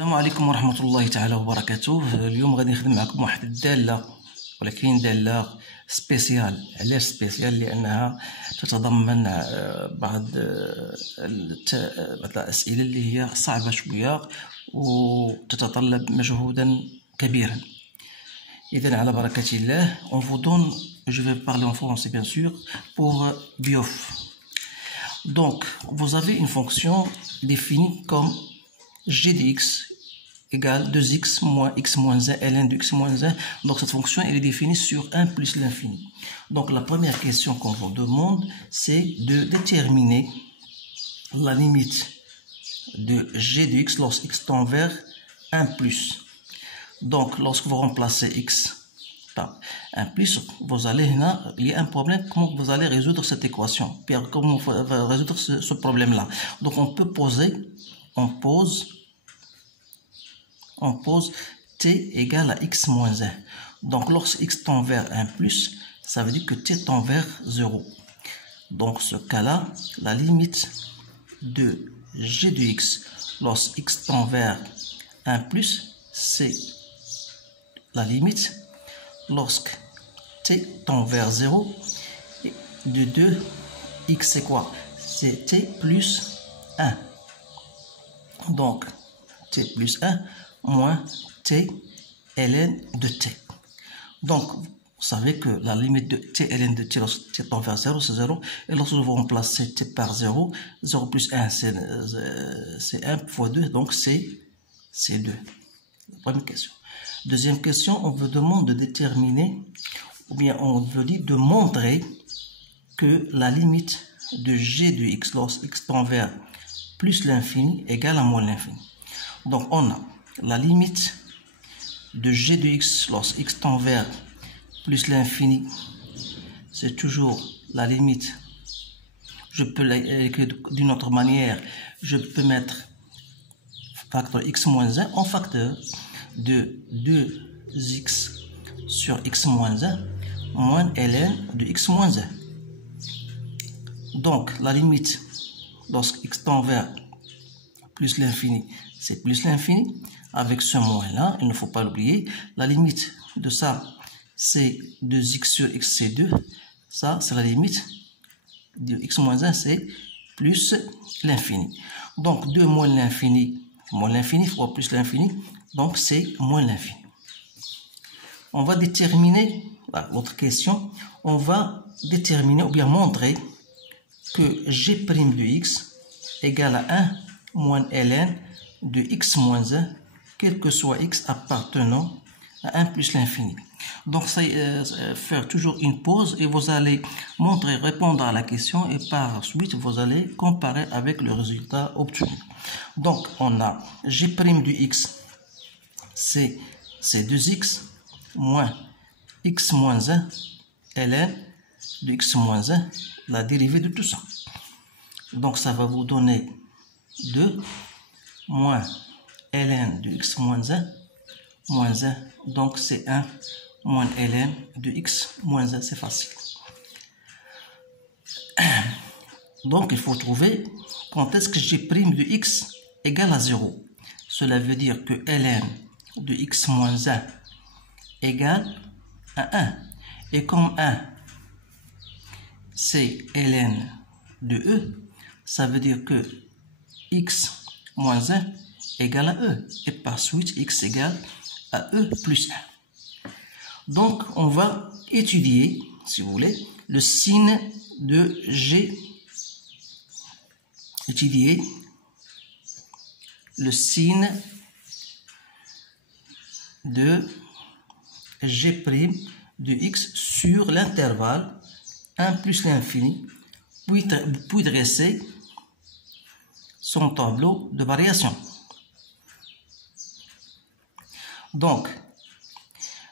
السلام عليكم ورحمة الله تعالى وبركاته. اليوم غادي نخدم معكم واحد الدالة، ولكن دالة سبيسيال. علاش سبيسيال؟ لأنها تتضمن بعض الأسئلة اللي هي صعبة شوية وتتطلب مجهودا كبيرا. إذن على بركة الله، on vous donne, je vais parler en français bien sûr, pour BIOF. Donc, vous avez une fonction définie comme g de x égale 2x moins x moins 1 ln de x moins 1. Donc, cette fonction elle est définie sur 1 plus l'infini. Donc, la première question qu'on vous demande, c'est de déterminer la limite de g de x lorsque x tend vers 1 plus. Donc, lorsque vous remplacez x par 1 plus, vous allez, il y a un problème, comment vous allez résoudre cette équation, comment vous allez résoudre ce problème-là. Donc, on peut poser, on pose t égale à x moins 1. Donc, lorsque x tend vers 1 plus, ça veut dire que t tend vers 0. Donc, ce cas-là, la limite de g de x lorsque x tend vers 1 plus, c'est la limite lorsque t tend vers 0 de 2, x c'est quoi? C'est t plus 1. Donc, t plus 1 moins t ln de t. Donc, vous savez que la limite de t ln de t lorsque t tend vers 0, c'est 0. Et lorsque vous remplacez t par 0, 0 plus 1, c'est 1 fois 2, donc c'est 2. La première question. Deuxième question, on vous demande de déterminer, ou bien on vous dit de montrer que la limite de g de x lorsque x tend vers plus l'infini égale à moins l'infini. Donc on a la limite de g de x lorsque x tend vers plus l'infini, c'est toujours la limite. Je peux l'écrire d'une autre manière, je peux mettre facteur x moins 1 en facteur de 2x sur x moins 1 moins ln de x moins 1. Donc, la limite, lorsque x tend vers plus l'infini, c'est plus l'infini. Avec ce moins-là, il ne faut pas l'oublier. La limite de ça, c'est 2x sur x, c'est 2. Ça, c'est la limite de x moins 1, c'est plus l'infini. Donc, 2 moins l'infini fois plus l'infini. Donc, c'est moins l'infini. On va déterminer, l'autre question, on va déterminer ou bien montrer que g' de x égale à 1 moins ln de x moins 1, quel que soit x appartenant à 1 plus l'infini. Donc, c'est faire toujours une pause et vous allez montrer, répondre à la question et par suite, vous allez comparer avec le résultat obtenu. Donc, on a g' de x, c'est 2x moins x moins 1 ln de x moins 1, la dérivée de tout ça. Donc, ça va vous donner 2 moins ln de x moins 1 moins 1. Donc, c'est 1 moins ln de x moins 1. C'est facile. Donc, il faut trouver quand est-ce que g' de x égale à 0. Cela veut dire que ln de x moins 1 égale à 1. Et comme 1, c'est ln de e, ça veut dire que x moins 1 égale à e. Et par suite, x égale à e plus 1. Donc, on va étudier, si vous voulez, le signe de g. Étudier le signe de g' de x sur l'intervalle 1 plus l'infini, puis dresser son tableau de variation. Donc,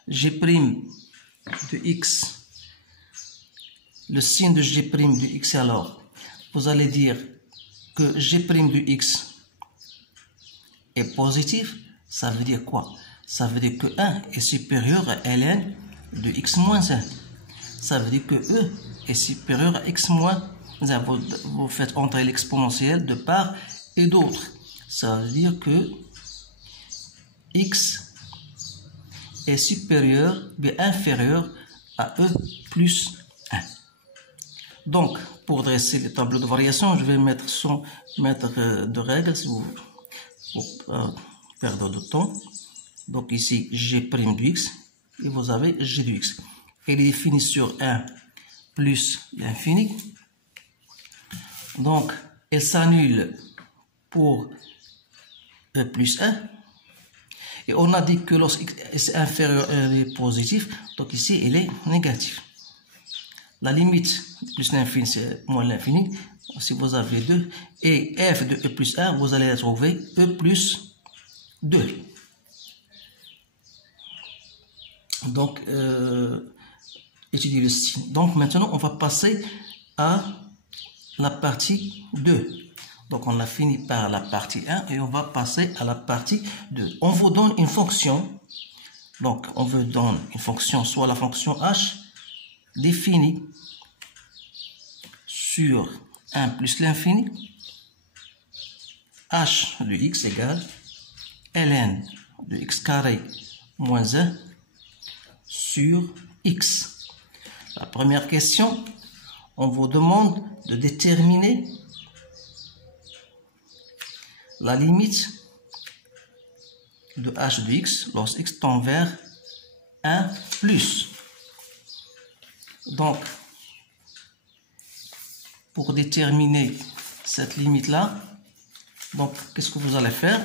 g' de x, le signe de g' de x, alors, vous allez dire que g' de x est positif. Ça veut dire quoi? Ça veut dire que 1 est supérieur à ln de x moins 1. Ça veut dire que e est supérieur à x moins 1. Vous faites entrer l'exponentielle de part et d'autre. Ça veut dire que x est supérieur, bien inférieur à e plus 1. Donc, pour dresser le tableau de variation, je vais mettre de règles pour perdre de temps. Donc ici, g' de x et vous avez g de x. Elle est définie sur 1 plus l'infini. Donc, elle s'annule pour e plus 1. Et on a dit que lorsque c'est inférieur, elle est positive. Donc ici, elle est négative. La limite plus l'infini, c'est moins l'infini. Si vous avez 2, et f de e plus 1, vous allez trouver e plus 2. Donc, étudier le signe. Donc, maintenant, on va passer à la partie 2. Donc, on a fini par la partie 1 et on va passer à la partie 2. On vous donne une fonction. Donc, on vous donne une fonction, soit la fonction h définie sur 1 plus l'infini, h de x égale ln de x carré moins 1 sur x. La première question, on vous demande de déterminer la limite de h de x lorsque x tend vers 1 plus. Donc, pour déterminer cette limite-là, donc qu'est-ce que vous allez faire?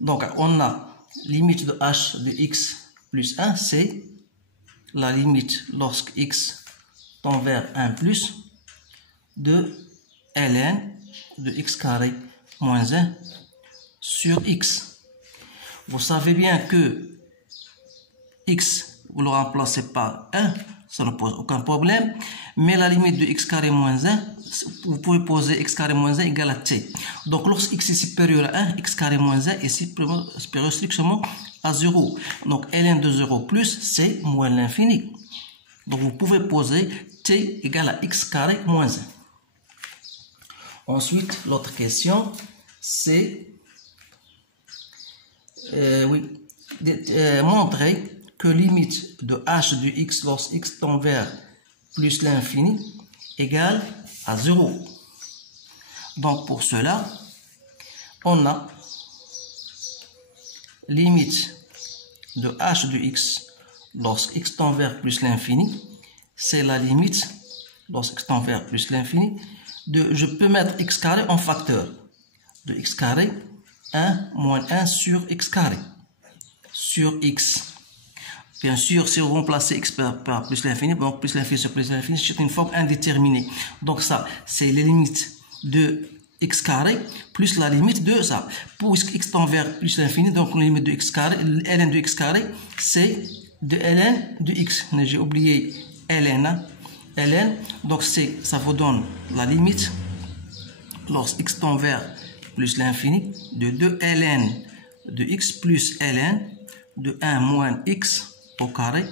Donc, on a limite de h de x plus 1, c'est la limite lorsque x tend vers 1 plus de ln de x carré moins 1 sur x. Vous savez bien que x, vous le remplacez par 1, ça ne pose aucun problème, mais la limite de x carré moins 1, vous pouvez poser x carré moins 1 égale à t. Donc lorsque x est supérieur à 1, x carré moins 1 est supérieur strictement à 0. Donc ln de 0 plus, c'est moins l'infini. Donc vous pouvez poser t égale à x carré moins 1. Ensuite, l'autre question, c'est montrer que limite de h de x lorsque x tend vers plus l'infini égale à 0. Donc pour cela, on a limite de h de x lorsque x tend vers plus l'infini, c'est la limite lorsque x tend vers plus l'infini de, je peux mettre x carré en facteur de x carré 1 moins 1 sur x carré sur x. Bien sûr, si vous remplacez x par plus l'infini, donc plus l'infini sur plus l'infini, c'est une forme indéterminée. Donc ça, c'est les limites de x carré plus la limite de ça. Pour x tend vers plus l'infini, donc la limite de x carré, ln de x carré, c'est de ln de x. J'ai oublié ln. ln, donc ça vous donne la limite lorsque x tend vers plus l'infini de 2 ln de x plus ln de 1 moins x au carré,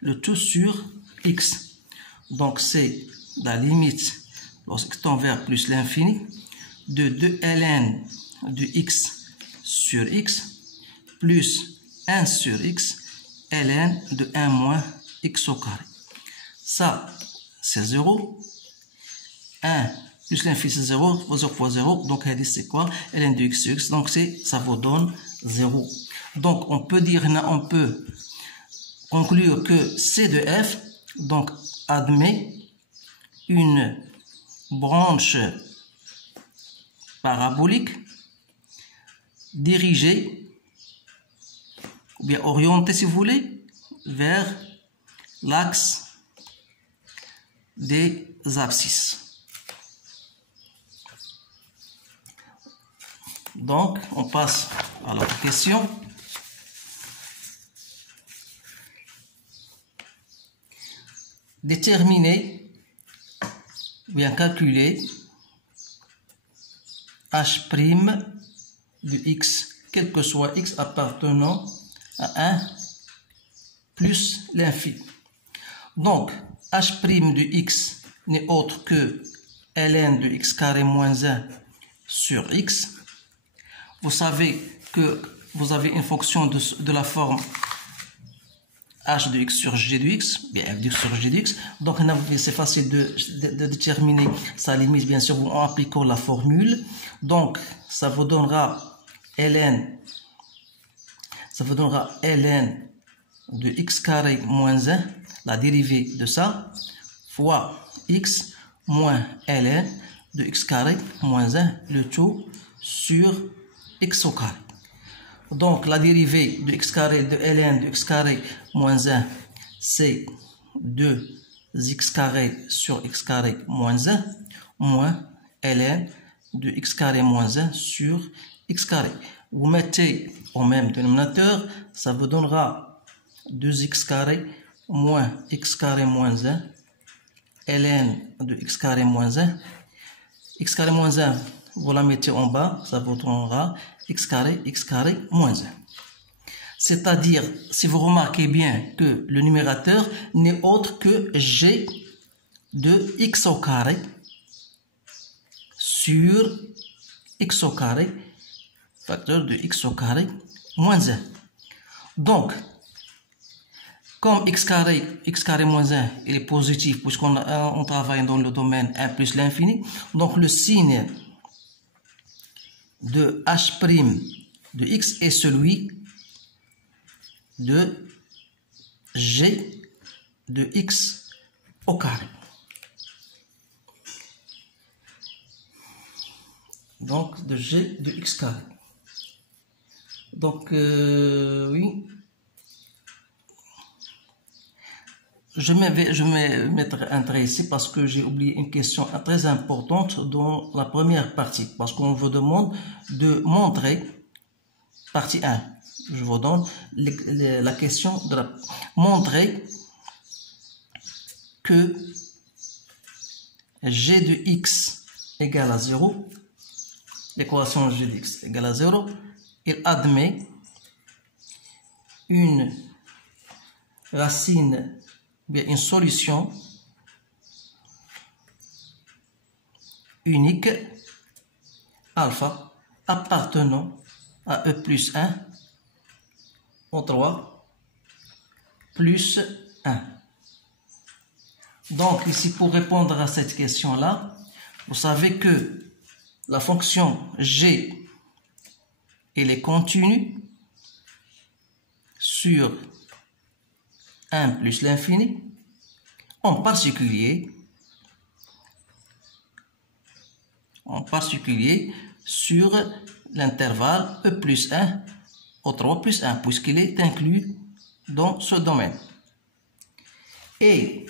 le tout sur x. Donc c'est la limite lorsque x tend vers plus l'infini de 2 ln de x sur x plus 1 sur x ln de 1 moins x au carré. Ça, c'est 0. 1 plus l'infini, c'est 0. 0 fois 0. Donc, c'est quoi? ln de x sur x. Donc, ça vous donne 0. Donc, on peut conclure que C de f, donc, admet une branche parabolique dirigée, ou bien orientée, si vous voulez, vers l'axe des abscisses. Donc, on passe à l'autre question. Déterminer, bien calculer h' de x, quel que soit x appartenant à 1 plus l'infini. Donc, h' de x n'est autre que ln de x carré moins 1 sur x. Vous savez que vous avez une fonction de la forme h de x sur g de x, bien f de x sur g de x. Donc c'est facile de déterminer sa limite, bien sûr, en appliquant la formule. Donc ça vous donnera ln de x carré moins 1, la dérivée de ça, fois x moins ln de x carré moins 1, le tout sur x au carré. Donc la dérivée de x carré de ln de x carré moins 1, c'est 2x carré sur x carré moins 1 moins ln de x carré moins 1 sur x carré. Vous mettez au même dénominateur, ça vous donnera 2x carré moins x carré moins 1 ln de x carré moins 1. X carré moins 1, vous la mettez en bas, ça vous donnera x carré moins 1. C'est-à-dire, si vous remarquez bien que le numérateur n'est autre que g de x au carré sur x au carré, facteur de x au carré moins 1. Donc, comme x carré moins 1, il est positif puisqu'on travaille dans le domaine 1 plus l'infini, donc le signe de h' de x est celui de g de x au carré. Donc de g de x carré. Donc oui. Je vais mettre un trait ici parce que j'ai oublié une question très importante dans la première partie. Parce qu'on vous demande de montrer, partie 1, je vous donne la question de montrer que g de x égale à 0, l'équation g de x égale à 0, il admet une racine, bien une solution unique alpha appartenant à e plus 1 au 3 plus 1. Donc ici, pour répondre à cette question-là, vous savez que la fonction g, elle est continue sur 1 plus l'infini, en particulier sur l'intervalle e plus 1 au 3 plus 1, puisqu'il est inclus dans ce domaine. Et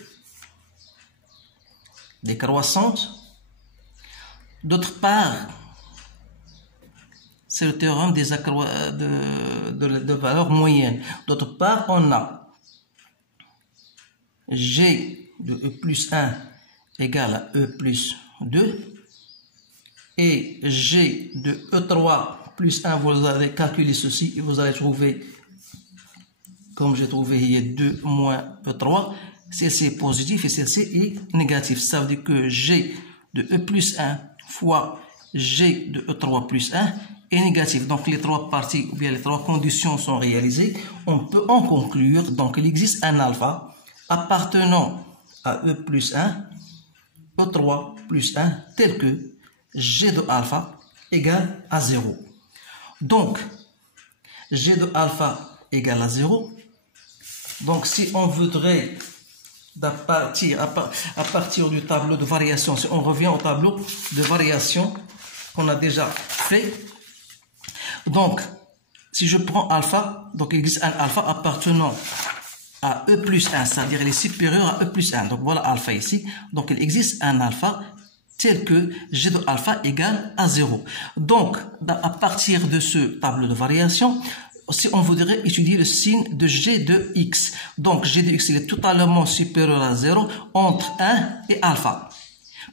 décroissante, d'autre part, c'est le théorème de valeur moyenne. D'autre part, on a g de e plus 1 égale à e plus 2 et g de e3 plus 1, vous allez calculer ceci et vous allez trouver, comme j'ai trouvé hier, 2 moins e3, ceci est positif et ceci est négatif. Ça veut dire que g de e plus 1 fois g de e3 plus 1 est négatif. Donc les trois parties ou bien les trois conditions sont réalisées. On peut en conclure, donc il existe un alpha appartenant à e plus 1, e3 plus 1, tel que g de alpha égale à 0. Donc, g de alpha égale à 0. Donc, si on voudrait, à partir du tableau de variation, si on revient au tableau de variation qu'on a déjà fait, donc, si je prends alpha, donc il existe un alpha appartenant à e plus 1, c'est-à-dire il est supérieur à e plus 1. Donc voilà alpha ici. Donc il existe un alpha tel que g de alpha égale à 0. Donc à partir de ce tableau de variation, si on voudrait étudier le signe de g de x, donc g de x il est totalement supérieur à 0 entre 1 et alpha.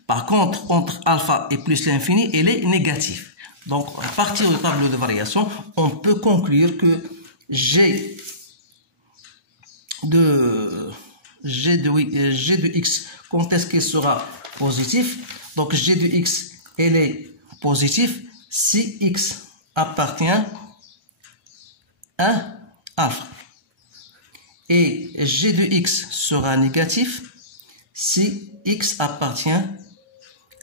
Par contre, entre alpha et plus l'infini, il est négatif. Donc à partir du tableau de variation, on peut conclure que g de x, quand est-ce qu'il sera positif? Donc g de x, elle est positif si x appartient 1 alpha. Et g de x sera négatif si x appartient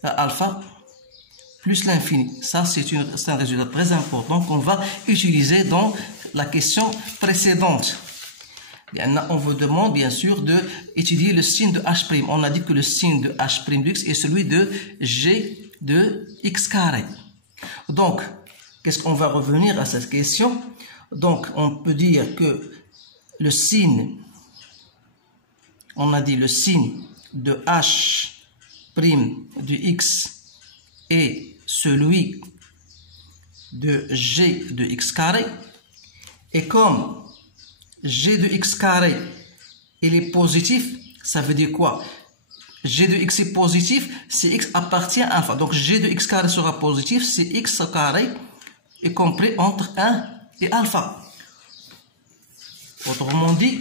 à alpha plus l'infini. Ça, c'est un résultat très important qu'on va utiliser dans la question précédente. On vous demande bien sûr d'étudier le signe de h'. On a dit que le signe de h' de x est celui de g de x carré. Donc, qu'est-ce qu'on va revenir à cette question? Donc, on peut dire que le signe, on a dit le signe de h' de x est celui de g de x carré. Et comme g de x carré, il est positif, ça veut dire quoi? G de x est positif si x appartient à alpha. Donc g de x carré sera positif si x carré est compris entre 1 et alpha. Autrement dit,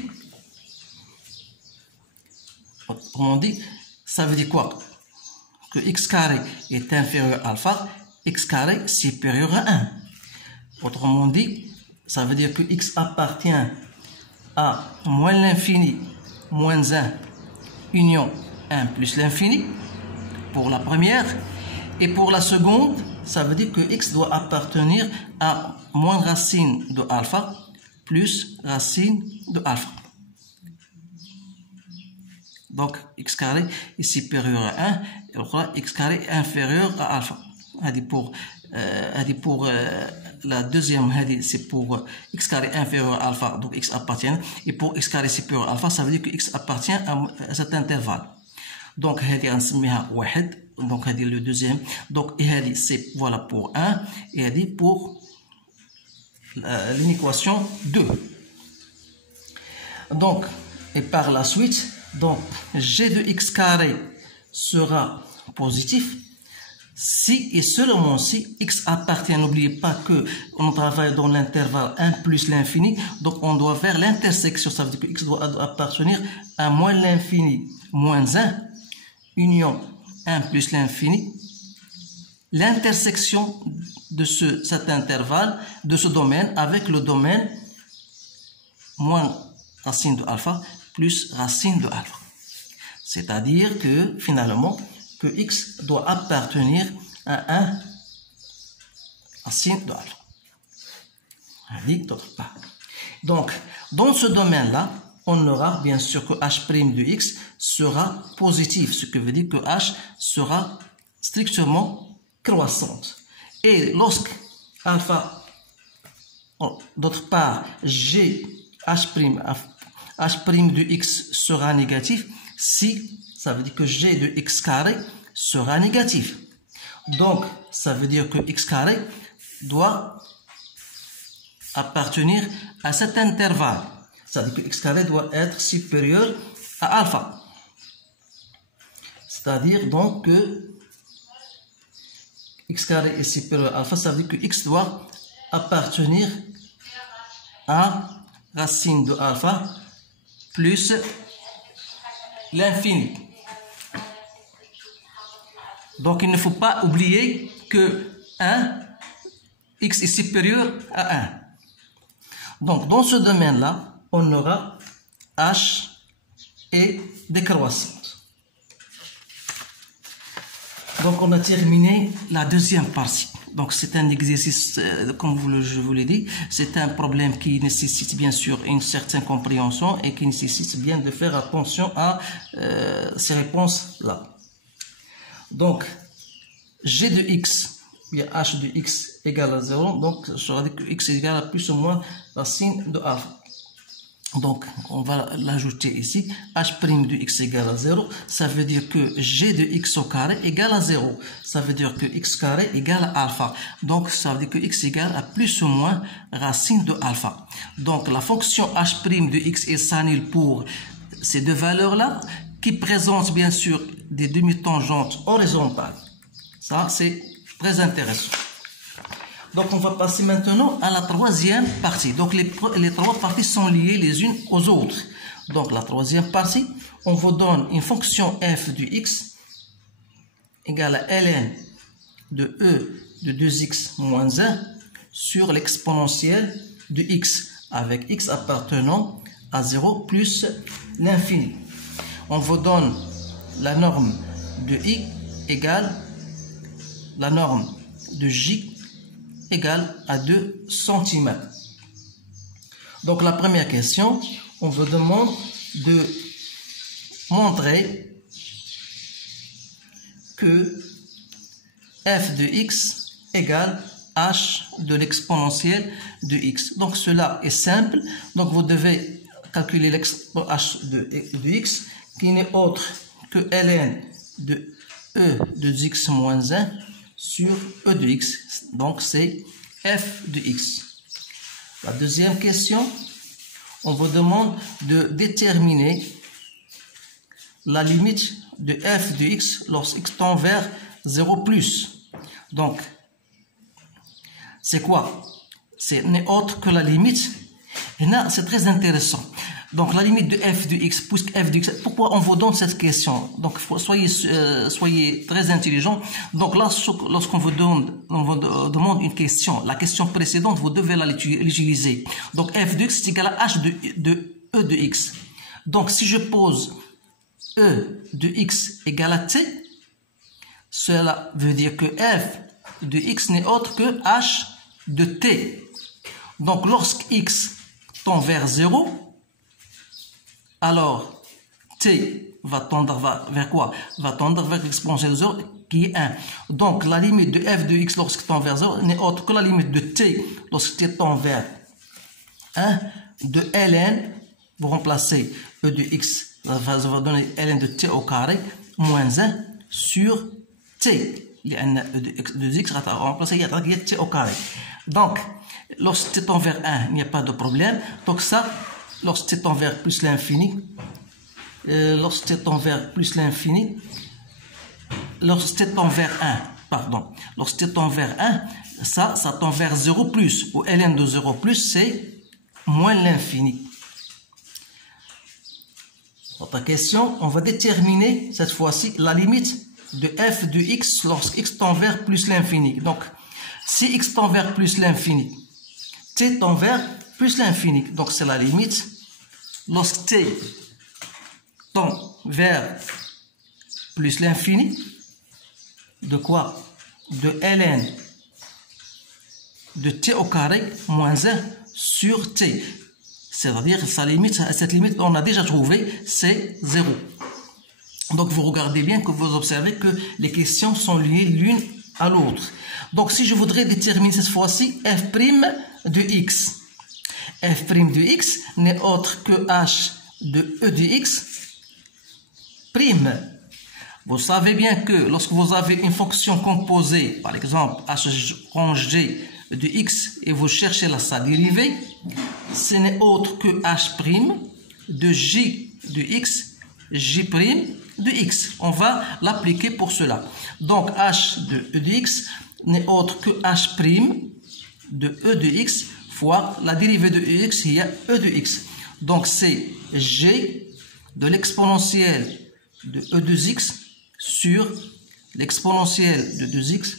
ça veut dire quoi? Que x carré est inférieur à alpha, x carré supérieur à 1. Autrement dit, ça veut dire que x appartient à moins l'infini, moins 1, union 1 plus l'infini, pour la première. Et pour la seconde, ça veut dire que x doit appartenir à moins racine de alpha, plus racine de alpha. Donc, x carré est supérieur à 1, et voilà, x carré est inférieur à alpha. Pour la deuxième, c'est pour x carré inférieur à alpha, donc x appartient, et pour x carré supérieur à alpha, ça veut dire que x appartient à cet intervalle. Donc, donc le deuxième, donc c'est voilà pour 1, et pour l'équation 2. Donc, et par la suite, donc g de x carré sera positif si et seulement si x appartient. N'oubliez pas que on travaille dans l'intervalle 1 plus l'infini, donc on doit faire l'intersection. Ça veut dire que x doit appartenir à moins l'infini, moins 1, union 1 plus l'infini. L'intersection de cet intervalle, de ce domaine, avec le domaine moins racine de alpha plus racine de alpha. C'est-à-dire que finalement, que x doit appartenir à 1 racine de alpha. D'autre part. Donc, dans ce domaine-là, on aura bien sûr que h' de x sera positif, ce qui veut dire que h sera strictement croissante. Et lorsque alpha, d'autre part, g h' de x sera négatif, si ça veut dire que g de x carré sera négatif. Donc, ça veut dire que x carré doit appartenir à cet intervalle. Ça veut dire que x carré doit être supérieur à alpha. C'est-à-dire donc que x carré est supérieur à alpha, ça veut dire que x doit appartenir à racine de alpha plus l'infini. Donc il ne faut pas oublier que x est supérieur à 1. Donc dans ce domaine-là, on aura h est décroissante. Donc on a terminé la deuxième partie. Donc c'est un exercice, comme je vous l'ai dit, c'est un problème qui nécessite bien sûr une certaine compréhension et qui nécessite bien de faire attention à ces réponses-là. Donc, g de x, bien h de x égale à 0, donc ça sera que x égale à plus ou moins racine de alpha. Donc, on va l'ajouter ici, h' de x égale à 0, ça veut dire que g de x au carré égale à 0. Ça veut dire que x carré égale à alpha. Donc, ça veut dire que x égale à plus ou moins racine de alpha. Donc, la fonction h' de x est sa nulle pour ces deux valeurs-là, qui présentent bien sûr des demi-tangentes horizontales. Ça, c'est très intéressant. Donc, on va passer maintenant à la troisième partie. Donc, les trois parties sont liées les unes aux autres. Donc, la troisième partie, on vous donne une fonction f de x égale à ln de e de 2x moins 1 sur l'exponentielle de x. avec x appartenant à 0 plus l'infini. On vous donne la norme de i égale la norme de j égale à 2 cm. Donc la première question, on vous demande de montrer que f de x égale h de l'exponentielle de x. Donc cela est simple. Donc vous devez calculer h de x qui n'est autre que ln de e de x moins 1 sur e de x. Donc c'est f de x. La deuxième question, on vous demande de déterminer la limite de f de x lorsque x tend vers 0 plus. Donc, c'est quoi? Ce n'est autre que la limite. Et là, c'est très intéressant. Donc, la limite de f de x, puisque f de x, pourquoi on vous donne cette question? Donc, soyez très intelligent. Donc, là, lorsqu'on vous demande une question, la question précédente, vous devez l'utiliser. Donc, f de x est égal à h de e de x. Donc, si je pose e de x égale à t, cela veut dire que f de x n'est autre que h de t. Donc, lorsque x tend vers 0, alors t va tendre vers quoi? Va tendre vers l'exponentielle de 0 qui est 1. Donc, la limite de f de x lorsque tend vers 0 n'est autre que la limite de t lorsque t tend vers 1 de ln. Vous remplacez e de x, ça va donner ln de t au carré moins 1 sur t. لأن e de x va remplacer t au carré. Donc, lorsque t tend vers 1, il n'y a pas de problème. Donc ça, lorsque t tend vers plus l'infini, lorsque t tend vers 1, ça tend vers 0 plus, ou ln de 0 plus, c'est moins l'infini. Autre question, on va déterminer cette fois-ci la limite de f de x lorsque x tend vers plus l'infini. Donc, si x tend vers plus l'infini, t tend vers plus l'infini. Donc, c'est la limite. Lorsque t tend vers plus l'infini, de quoi? De ln de t au carré moins 1 sur t. C'est-à-dire, cette limite, on a déjà trouvé, c'est 0. Donc, vous regardez bien que vous observez que les questions sont liées l'une à l'autre. Donc, si je voudrais déterminer cette fois-ci f' de x. F' de x n'est autre que h de e de x prime. Vous savez bien que lorsque vous avez une fonction composée, par exemple h rangé de x, et vous cherchez sa dérivée, ce n'est autre que h' de j de x, j' de x. On va l'appliquer pour cela. Donc, h de e de x n'est autre que h' de e de x fois la dérivée de e de x, il y a e de x. Donc, c'est g de l'exponentielle de e de x sur l'exponentielle de 2x,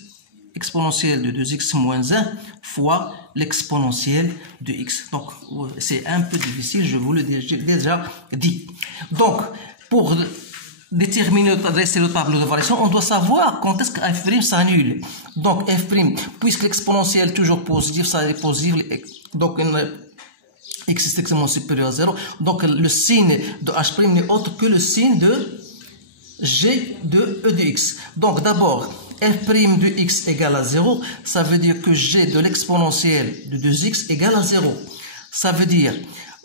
exponentielle de 2x moins 1 fois l'exponentielle de x. Donc, c'est un peu difficile, je vous l'ai déjà dit. Donc, pour déterminer, dresser le tableau de variation, on doit savoir quand est-ce que f' s'annule. Donc, f', puisque l'exponentielle est toujours positive, ça est positif, donc x est extrêmement supérieur à 0. Donc, le signe de h' n'est autre que le signe de g de e de x. Donc, d'abord, f' de x égale à 0, ça veut dire que g de l'exponentielle de 2x égale à 0. Ça veut dire,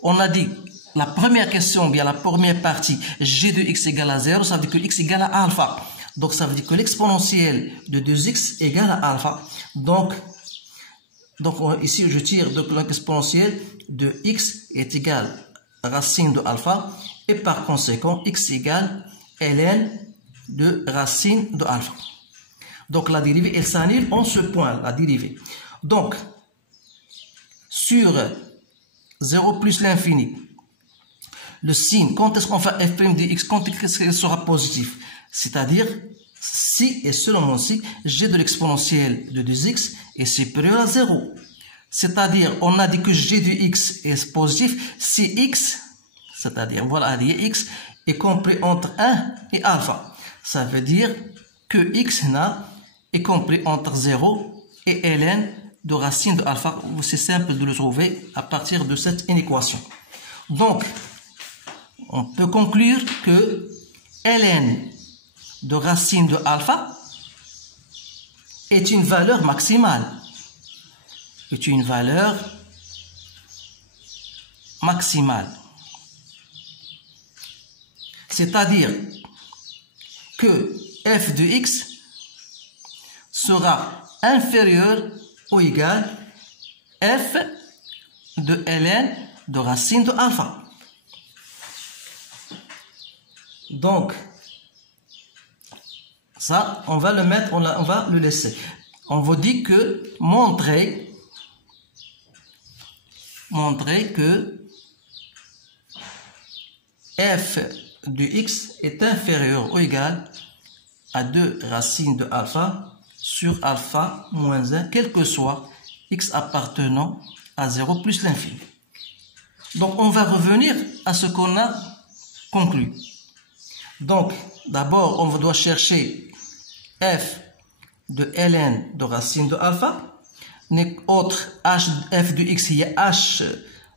on a dit, la première question, bien la première partie, g de x égale à 0, ça veut dire que x égale à alpha. Donc, ça veut dire que l'exponentielle de 2x égale à alpha. Donc ici, je tire donc l'exponentielle de x est égale à racine de alpha, et par conséquent, x égale ln de racine de alpha. Donc, la dérivée, elle s'annule en ce point, la dérivée. Donc, sur 0 plus l'infini, le signe, quand est-ce qu'on fait f' de x, quand est-ce qu'il sera positif? C'est-à-dire, si et seulement si g de l'exponentielle de 2x est supérieur à 0. C'est-à-dire, on a dit que g de x est positif si x, c'est-à-dire, voilà, x est compris entre 1 et alpha. Ça veut dire que x est compris entre 0 et ln de racine de alpha. C'est simple de le trouver à partir de cette inéquation. Donc, on peut conclure que ln de racine de alpha est une valeur maximale. Est une valeur maximale. C'est-à-dire que f de x sera inférieur ou égal f de ln de racine de alpha. Donc, ça, on va le mettre, on va le laisser. On vous dit que montrer que f de x est inférieur ou égal à 2 racines de alpha sur alpha moins 1, quel que soit x appartenant à 0 plus l'infini. Donc, on va revenir à ce qu'on a conclu. Donc, d'abord, on doit chercher f de ln de racine de alpha. Autre f de x, il y a h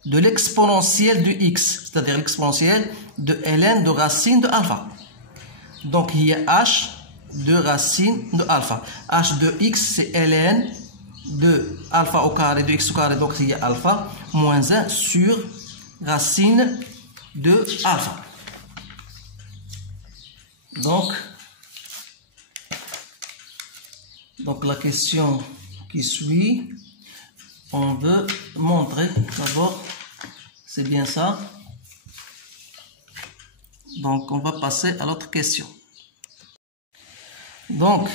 de l'exponentielle de x, c'est-à-dire l'exponentielle de ln de racine de alpha. Donc, il y a h de racine de alpha. h de x, c'est ln de alpha au carré de x au carré, donc il y a alpha moins 1 sur racine de alpha. Donc la question qui suit, on veut montrer d'abord, c'est bien ça. Donc on va passer à l'autre question. Donc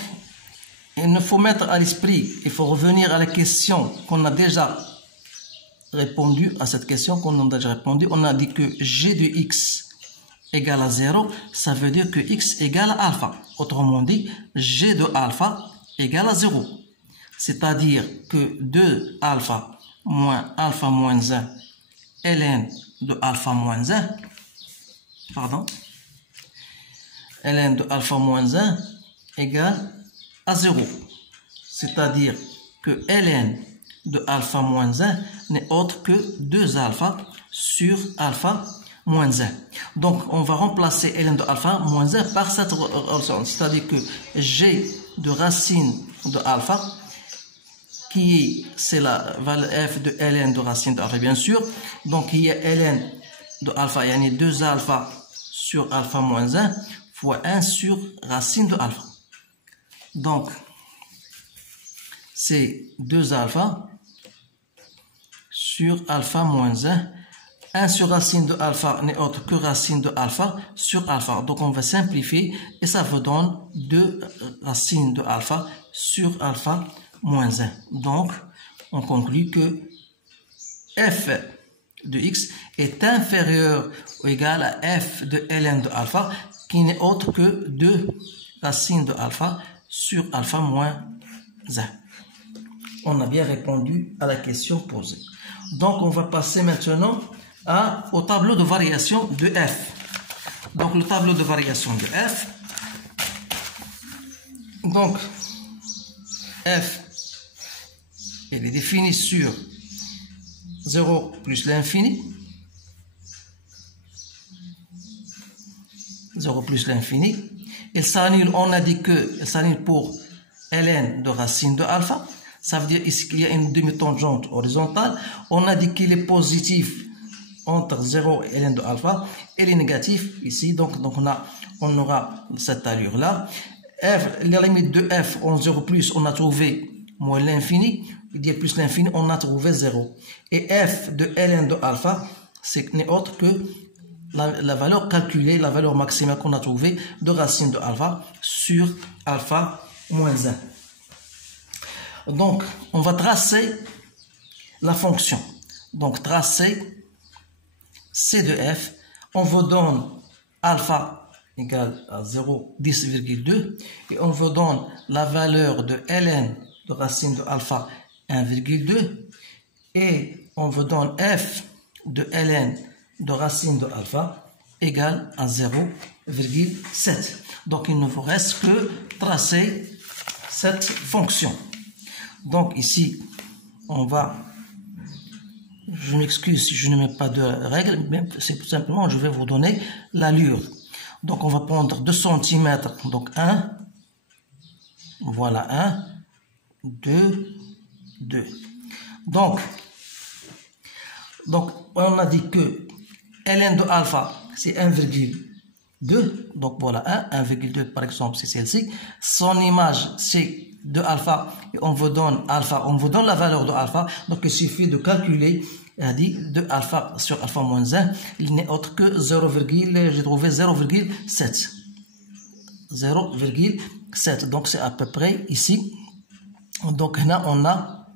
il nous faut mettre à l'esprit, il faut revenir à la question qu'on a déjà répondu, à cette question qu'on a déjà répondu. On a dit que g de x égale à 0, ça veut dire que x égale à alpha. Autrement dit, g de alpha égale à 0. C'est-à-dire que 2 alpha moins 1 ln de alpha moins 1, ln de alpha moins 1 égale à 0. C'est-à-dire que ln de alpha moins 1 n'est autre que 2 alpha sur alpha moins 1. Donc, on va remplacer ln de alpha moins 1 par cette relation. C'est-à-dire que g de racine de alpha, c'est la valeur f de ln de racine de alpha, bien sûr. Donc, il y a ln de alpha, il y a 2 alpha sur alpha moins 1 fois 1 sur racine de alpha. Donc, c'est 2 alpha sur alpha moins 1. 1 sur racine de alpha n'est autre que racine de alpha sur alpha. Donc, on va simplifier et ça vous donne 2 racines de alpha sur alpha moins 1. Donc, on conclut que f de x est inférieur ou égal à f de ln de alpha, qui n'est autre que 2 racines de alpha sur alpha moins 1. On a bien répondu à la question posée. Donc, on va passer maintenant au tableau de variation de f. Donc, le tableau de variation de f. Donc, f, il est défini sur 0 plus l'infini. 0 plus l'infini. Il s'annule, on a dit que il s'annule pour ln de racine de alpha. Ça veut dire ici qu'il y a une demi-tangente horizontale. On a dit qu'il est positif entre 0 et ln de alpha. Et il est négatif ici. Donc on aura cette allure-là. F, la limite de f en 0 plus, on a trouvé moins l'infini. Il y a plus l'infini, on a trouvé 0. Et f de ln de alpha, c'est n'est autre que la valeur calculée, la valeur maximale qu'on a trouvée de racine de alpha sur alpha moins 1. Donc, on va tracer la fonction. Donc, tracer c de f, on vous donne alpha égale à 0,10,2 et on vous donne la valeur de ln de racine de alpha 1,2 et on vous donne f de ln de racine de alpha égale à 0,7. Donc il ne vous reste que tracer cette fonction. Donc ici, on va, je m'excuse si je ne mets pas de règle, mais c'est tout simplement, je vais vous donner l'allure. Donc on va prendre 2 cm, donc 1, voilà 1, 2, 2. Donc on a dit que ln de alpha c'est 1,2, donc voilà 1,2 par exemple c'est celle-ci. Son image c'est de alpha et on vous donne alpha, on vous donne la valeur de alpha, donc il suffit de calculer. A dit de alpha sur alpha moins 1, il n'est autre que 0, j'ai trouvé 0,7. 0,7, donc c'est à peu près ici. Donc là on a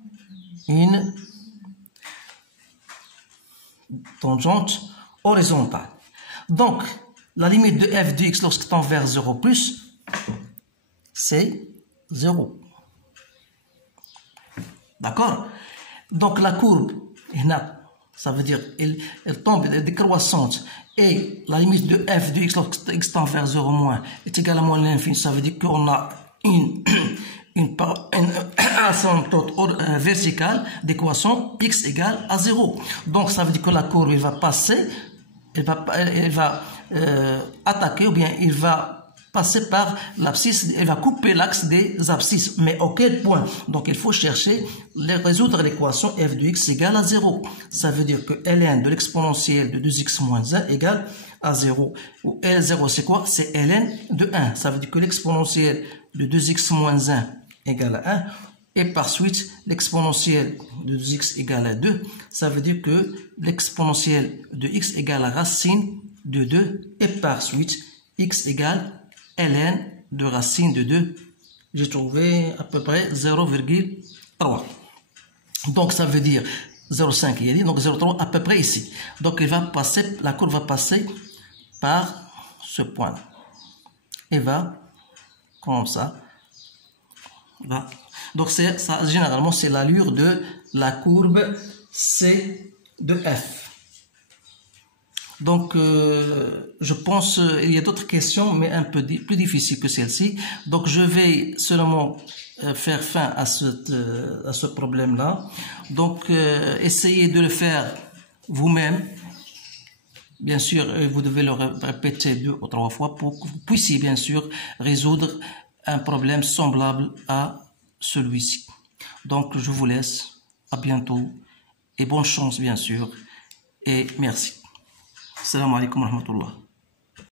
une tangente horizontale. Donc la limite de f de x lorsque tend vers 0 plus, c'est 0. D'accord? Donc la courbe, ça veut dire elle tombe décroissante et la limite de f de x lorsque x tend vers 0 moins est égale à moins l'infini. Ça veut dire qu'on a une asymptote verticale d'équation x égale à 0. Donc ça veut dire que la courbe elle va passer, elle va attaquer ou bien il va passer par l'abscisse, elle va couper l'axe des abscisses. Mais à quel point? Donc il faut chercher, résoudre l'équation f de x égale à 0. Ça veut dire que ln de l'exponentielle de 2x moins 1 égale à 0. Ou L0 c'est quoi? C'est ln de 1. Ça veut dire que l'exponentielle de 2x moins 1 égale à 1. Et par suite, l'exponentielle de 2x égale à 2. Ça veut dire que l'exponentielle de x égale à racine de 2. Et par suite, x égale ln de racine de 2, j'ai trouvé à peu près 0,3. Donc ça veut dire 0,5 il y a dit, donc 0,3 à peu près ici. Donc il va passer, la courbe va passer par ce point. Et va comme ça. Là. Donc ça, généralement c'est l'allure de la courbe C de f. Donc, je pense il y a d'autres questions, mais un peu plus difficiles que celle-ci. Donc, je vais seulement faire fin à ce problème-là. Donc, essayez de le faire vous-même. Bien sûr, vous devez le répéter 2 ou 3 fois pour que vous puissiez, bien sûr, résoudre un problème semblable à celui-ci. Donc, je vous laisse. À bientôt. Et bonne chance, bien sûr. Et merci. Assalamu alaikum wa rahmatullah.